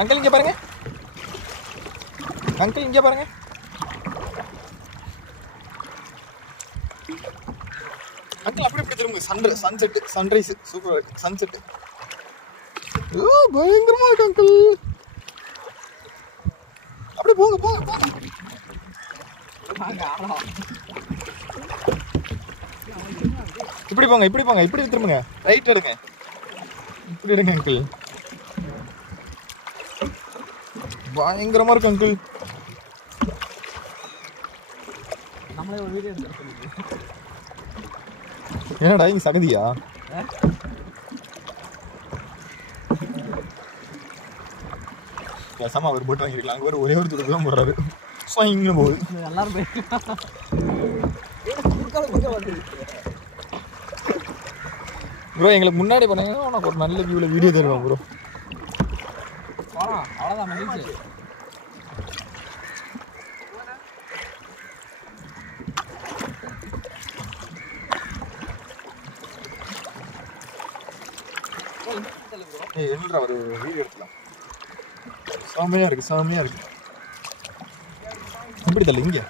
Uncle இங்கே பாருங்க, uncle இங்கே பாருங்க. அங்கிள் அப்படி இப்படி திரும்ப சன்ரைஸ் சூப்பராக இருக்கு. சன்செட்டு பயங்கரமா இருக்கு அங்கிள். அப்படியே போங்க போங்க போங்க. இப்படி போங்க இப்படி போங்க, இப்படி திரும்புங்க, ரைட் எடுங்க, இப்படி எடுங்க அங்கிள். பயங்கரமா இருக்கு அங்கிள். நம்மளே ஒரு வீடியோ எடுத்து. என்னடா இங்க சகதியா? பேசாம அவர் போட்டு வாங்கிருக்கலாம். அங்கே ஒரே ஒரு துடுப்பு தான் போடுறாரு. இங்கே போகுது. எல்லாரும் ப்ரோ எங்களுக்கு முன்னாடி பண்ணீங்கன்னா உனக்கு ஒரு நல்ல வியூவில் வீடியோ தருவான் ப்ரோ. அவ்வளோதான் மகிழ்ச்சி. என்னடா ஒரு வீடியோ எடுக்கலாம். செமையாக இருக்குது, செமையாக இருக்குது. இப்படி தள்ள இங்கே